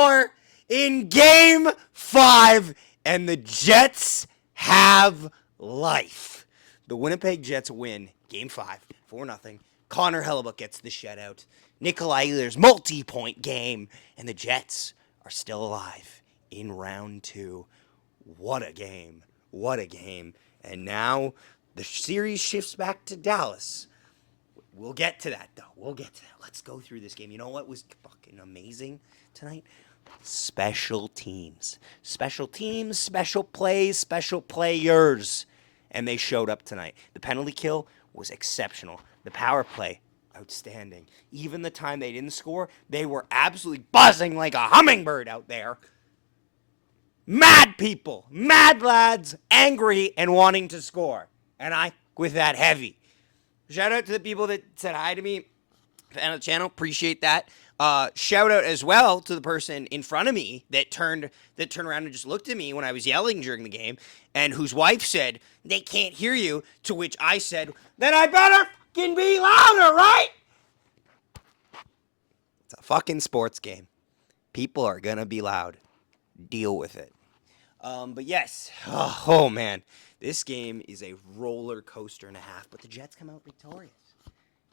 score in Game 5, and the Jets have life. The Winnipeg Jets win Game 5, 4-0. Connor Hellebuyck gets the shutout. Nikolai Ehlers multi-point game, and the Jets are still alive in round 2. What a game. What a game. And now the series shifts back to Dallas. We'll get to that, though. We'll get to that. Let's go through this game. You know what was fucking amazing tonight? Special teams. Special teams, special plays, special players. And they showed up tonight. The penalty kill was exceptional. The power play, outstanding. Even the time they didn't score, they were absolutely buzzing like a hummingbird out there. Mad people, mad lads, angry and wanting to score. And I, with that, heavy. Shout out to the people that said hi to me on the channel. Appreciate that. Shout out as well to the person in front of me that turned around and just looked at me when I was yelling during the game, and whose wife said, "They can't hear you," to which I said, "Then I better fucking be louder, right?" It's a fucking sports game. People are gonna be loud. Deal with it. But yes, oh man, this game is a roller coaster and a half, but the Jets come out victorious.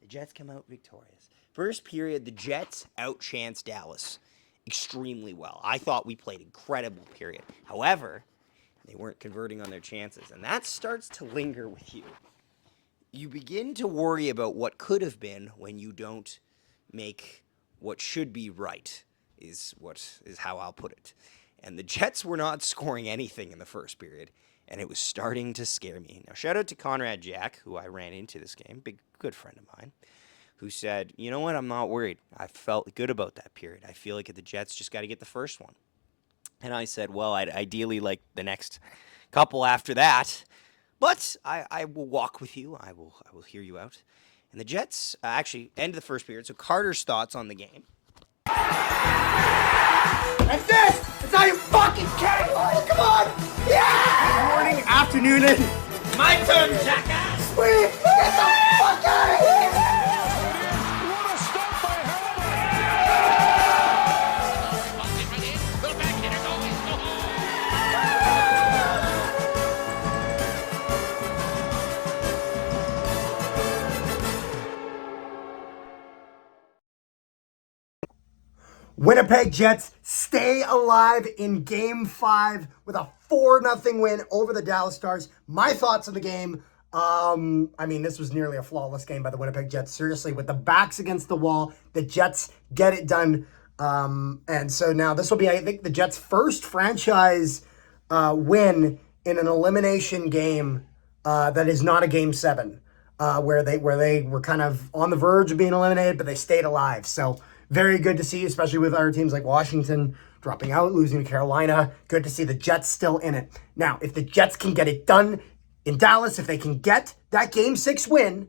The Jets come out victorious. First period, the Jets outchanced Dallas extremely well. I thought we played incredible period. However, they weren't converting on their chances, and that starts to linger with you. You begin to worry about what could have been when you don't make what should be right, is how I'll put it. And the Jets were not scoring anything in the first period, and it was starting to scare me. Now, shout out to Conrad Jack, who I ran into this game, good friend of mine, who said, "You know what, I'm not worried. I felt good about that period. I feel like the Jets just got to get the first one." And I said, well, I'd ideally like the next couple after that, but I will walk with you. I will hear you out. And the Jets actually ended the first period, so Carter's thoughts on the game. And this is how you fucking kidding! Oh, come on! Yeah! Good morning, afternoon, and My turn, jackass! Sweet! Get the fuck out of here! What a stop by Winnipeg Jets stay alive in Game 5 with a 4-0 win over the Dallas Stars. My thoughts on the game, this was nearly a flawless game by the Winnipeg Jets. Seriously, with the backs against the wall, the Jets get it done. And so now this will be, I think, the Jets' first franchise win in an elimination game that is not a Game 7, where they were kind of on the verge of being eliminated, but they stayed alive. So very good to see, especially with other teams like Washington dropping out, losing to Carolina. Good to see the Jets still in it. Now, if the Jets can get it done in Dallas, if they can get that Game 6 win,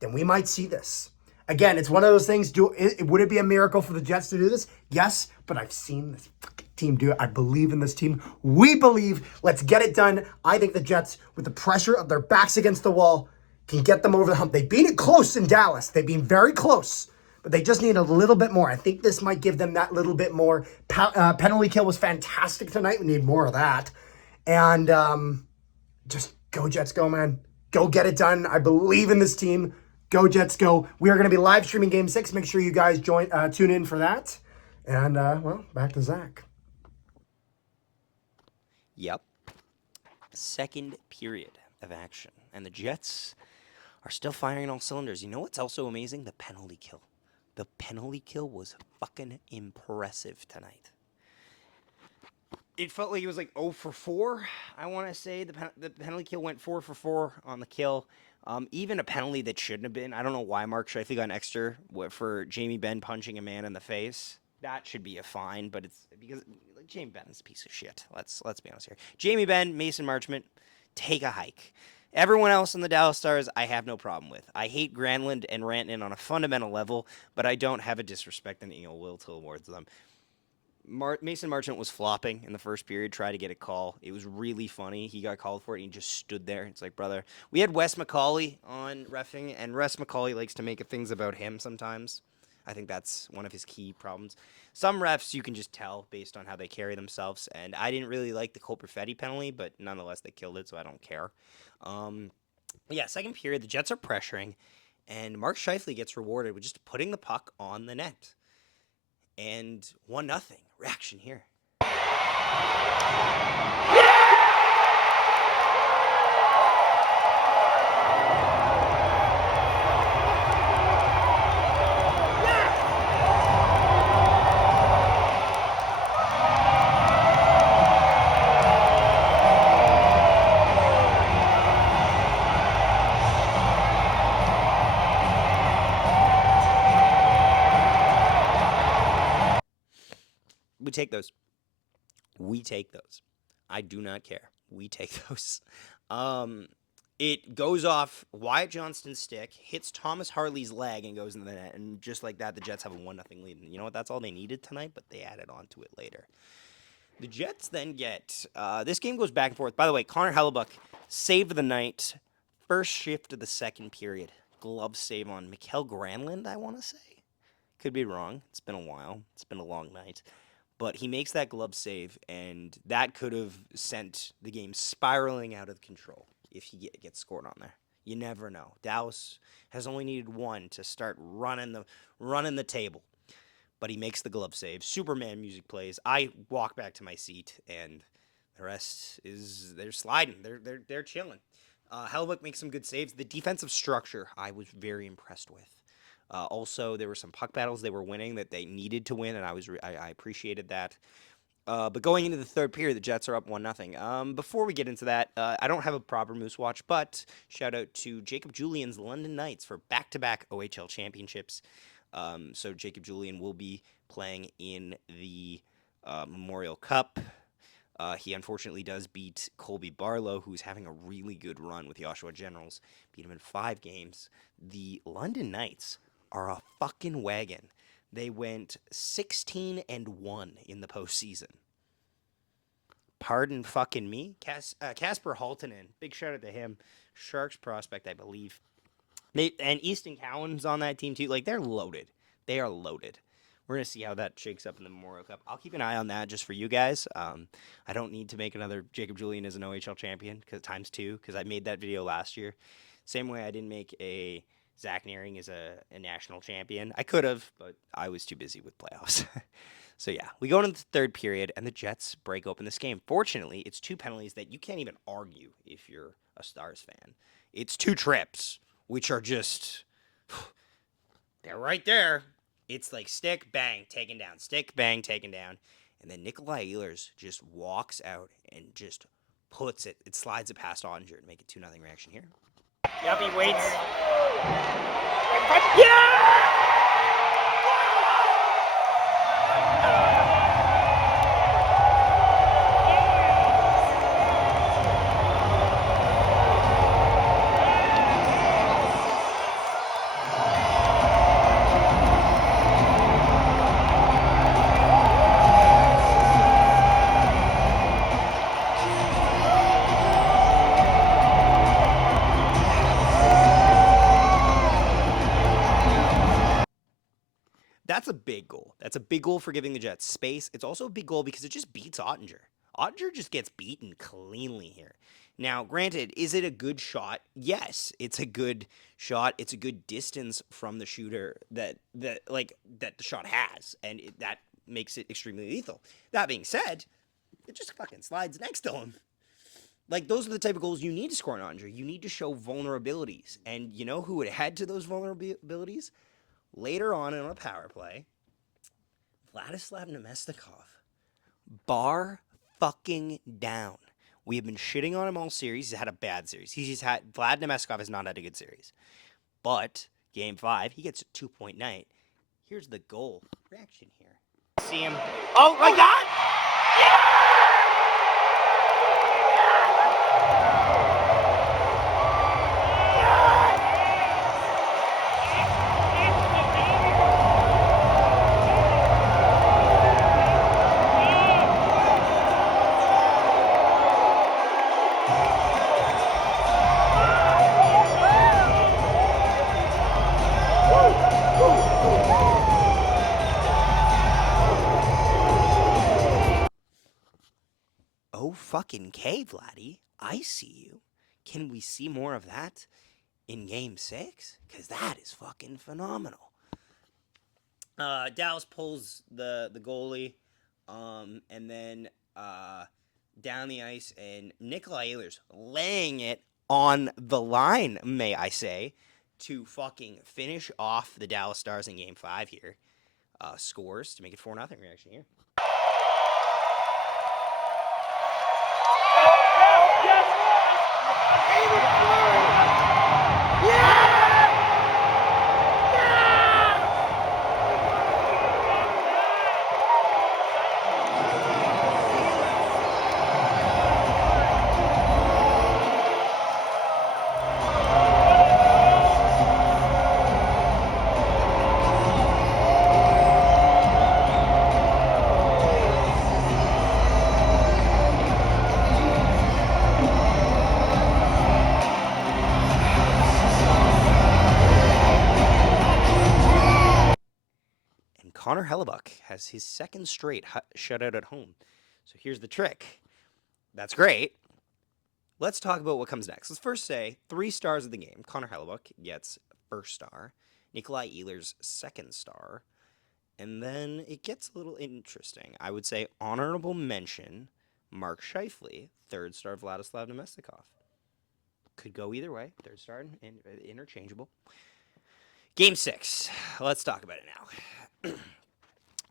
then we might see this. Again, it's one of those things, would it be a miracle for the Jets to do this? Yes, but I've seen this fucking team do it. I believe in this team. We believe. Let's get it done. I think the Jets, with the pressure of their backs against the wall, can get them over the hump. They've been it close in Dallas. They've been very close, but they just need a little bit more. I think this might give them that little bit more. Penalty kill was fantastic tonight. We need more of that. And just go Jets, go, man. Go get it done. I believe in this team. Go Jets, go. We are going to be live streaming Game 6. Make sure you guys tune in for that. And, back to Zach. Yep. Second period of action. And the Jets are still firing on all cylinders. You know what's also amazing? The penalty kill. The penalty kill was fucking impressive tonight. It felt like it was like 0 for 4, I want to say. The penalty kill went 4 for 4 on the kill. Even a penalty that shouldn't have been. I don't know why Mark Scheifele got an extra for Jamie Benn punching a man in the face. That should be a fine, but it's because Jamie Benn is a piece of shit. Let's be honest here. Jamie Benn, Mason Marchment, take a hike. Everyone else in the Dallas Stars, I have no problem with. I hate Granlund and Rantanen on a fundamental level, but I don't have a disrespect and ill will towards them. Mason Marchment was flopping in the first period, tried to get a call. It was really funny. He got called for it, and he just stood there. It's like, brother. We had Wes McCauley on reffing, and Wes McCauley likes to make things about him sometimes. I think that's one of his key problems. Some refs you can just tell based on how they carry themselves, and I didn't really like the Cole Perfetti penalty, but nonetheless they killed it, so I don't care. Yeah, second period, the Jets are pressuring, and Mark Scheifele gets rewarded with just putting the puck on the net. And 1-0 reaction here. We take those. We take those. I do not care. We take those. It goes off Wyatt Johnston's stick, hits Thomas Harley's leg, and goes in the net. And just like that, the Jets have a 1-0 lead. And you know what? That's all they needed tonight, but they added on to it later. The Jets then get... this game goes back and forth. By the way, Connor Hellebuck saved the night. First shift of the second period. Glove save on Mikael Granlund, I want to say. Could be wrong. It's been a while. It's been a long night. But he makes that glove save, and that could have sent the game spiraling out of control if he gets scored on there. You never know. Dallas has only needed one to start running the table. But he makes the glove save. Superman music plays. I walk back to my seat, and the rest is they're sliding. They're chilling. Hellebuck makes some good saves. The defensive structure I was very impressed with. Also, there were some puck battles they were winning that they needed to win, and I appreciated that. But going into the third period, the Jets are up 1-0. Before we get into that, I don't have a proper Moose Watch, but shout out to Jacob Julian's London Knights for back-to-back OHL championships. So Jacob Julian will be playing in the Memorial Cup. He unfortunately does beat Colby Barlow, who's having a really good run with the Oshawa Generals. Beat him in 5 games. The London Knights are a fucking wagon. They went 16-1 in the postseason. Pardon fucking me. Casper Haltonen, big shout out to him. Sharks prospect, I believe. And Easton Cowan's on that team too. Like, they're loaded. They are loaded. We're going to see how that shakes up in the Memorial Cup. I'll keep an eye on that just for you guys. I don't need to make another Jacob Julian as an OHL champion times 2 because I made that video last year. Same way I didn't make a Zach Nearing as a national champion. I could have, but I was too busy with playoffs. So yeah, we go into the third period, and the Jets break open this game. Fortunately, it's 2 penalties that you can't even argue if you're a Stars fan. It's 2 trips, which are just... they're right there. It's like stick, bang, taken down. Stick, bang, taken down. And then Nikolai Ehlers just walks out and just puts it. It slides it past Ottinger to make it 2-0 reaction here. Yep, he waits. That's a big goal. That's a big goal for giving the Jets space. It's also a big goal because it just beats Ottinger. Ottinger just gets beaten cleanly here. Now, granted, is it a good shot? Yes, it's a good shot. It's a good distance from the shooter that the shot has, and that makes it extremely lethal. That being said, it just fucking slides next to him. Like, those are the type of goals you need to score on Ottinger. You need to show vulnerabilities, and you know who would head to those vulnerabilities? Later on in a power play, Vladislav Nemestikov, bar fucking down. We have been shitting on him all series. He's had a bad series. Vlad Nemestikov has not had a good series. But game 5, he gets a 2-point night. Here's the goal reaction here. See him. Oh my God! fucking K, Vladdy. I see you. Can we see more of that in Game 6? Because that is fucking phenomenal. Dallas pulls the goalie, and then down the ice, and Nikolai Ehlers laying it on the line, may I say, to fucking finish off the Dallas Stars in Game 5 here. Scores to make it 4-0 reaction here. Connor Hellebuck has his second straight shutout at home. So here's the trick. That's great. Let's talk about what comes next. Let's first say 3 stars of the game. Connor Hellebuck gets first star. Nikolai Ehlers second star. And then it gets a little interesting. I would say honorable mention, Mark Scheifele, third star Vladislav Nemestikov. Could go either way. Third star and interchangeable. Game 6. Let's talk about it now.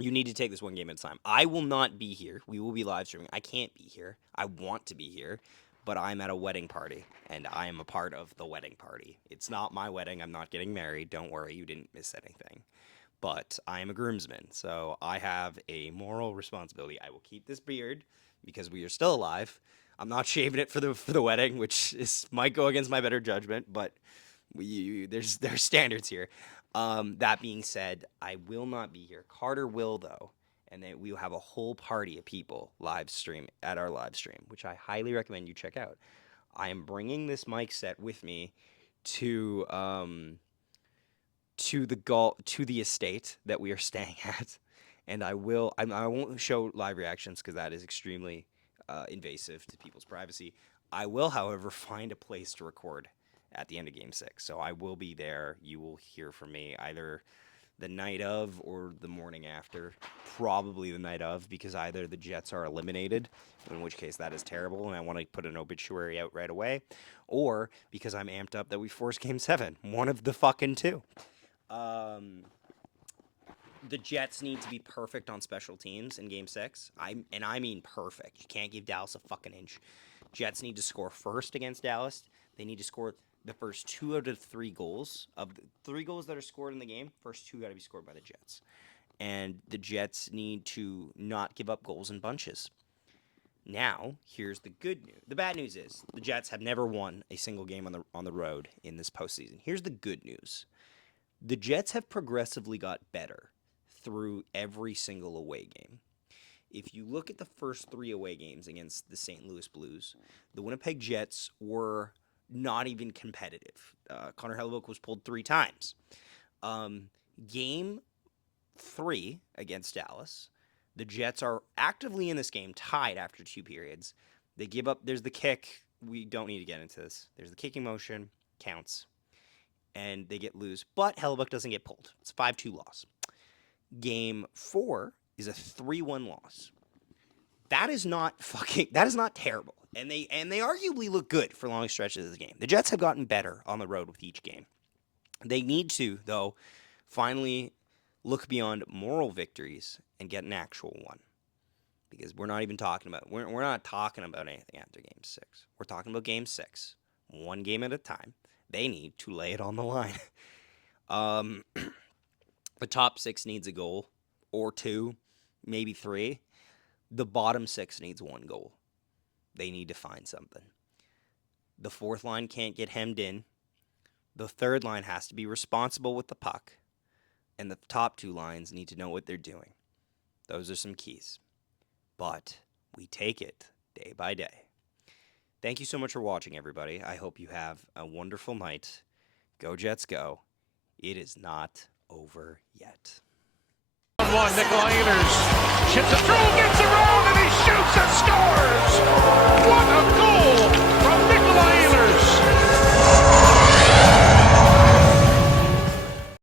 You need to take this one game at a time. I will not be here. We will be live streaming. I can't be here. I want to be here, but I'm at a wedding party, and I am a part of the wedding party. It's not my wedding. I'm not getting married. Don't worry. You didn't miss anything. But I am a groomsman, so I have a moral responsibility. I will keep this beard because we are still alive. I'm not shaving it for the wedding, which might go against my better judgment, but there's standards here. That being said, I will not be here. Carter will, though, and then we will have a whole party of people live stream at our live stream, which I highly recommend you check out. I am bringing this mic set with me to the estate that we are staying at, and I won't show live reactions because that is extremely invasive to people's privacy. I will, however, find a place to record at the end of Game 6. So I will be there. You will hear from me either the night of or the morning after. Probably the night of, because either the Jets are eliminated, in which case that is terrible, and I want to put an obituary out right away, or because I'm amped up that we force Game 7. One of the fucking two. The Jets need to be perfect on special teams in Game 6. I mean perfect. You can't give Dallas a fucking inch. Jets need to score first against Dallas. They need to score the first 2 out of 3 goals. Of the 3 goals that are scored in the game, first 2 got to be scored by the Jets. And the Jets need to not give up goals in bunches. Now, here's the good news. The bad news is the Jets have never won a single game on the road in this postseason. Here's the good news. The Jets have progressively got better through every single away game. If you look at the first 3 away games against the St. Louis Blues, the Winnipeg Jets were not even competitive. Connor Hellebuck was pulled 3 times. Game 3 against Dallas, the Jets are actively in this game, tied after 2 periods. They give up. There's the kick. We don't need to get into this. There's the kicking motion, counts, and they get loose. But Hellebuck doesn't get pulled. It's a 5-2 loss. Game 4 is a 3-1 loss. That is not terrible. And they arguably look good for long stretches of the game. The Jets have gotten better on the road with each game. They need to, though, finally look beyond moral victories and get an actual one. Because we're not talking about anything after Game 6. We're talking about Game 6. 1 game at a time. They need to lay it on the line. The top 6 needs a goal or 2, maybe 3. The bottom 6 needs 1 goal. They need to find something. The 4th line can't get hemmed in. The 3rd line has to be responsible with the puck. And the top 2 lines need to know what they're doing. Those are some keys. But we take it day by day. Thank you so much for watching, everybody. I hope you have a wonderful night. Go Jets, go. It is not over yet. Nikolai Ehlers chips it through, gets around, and he shoots and scores!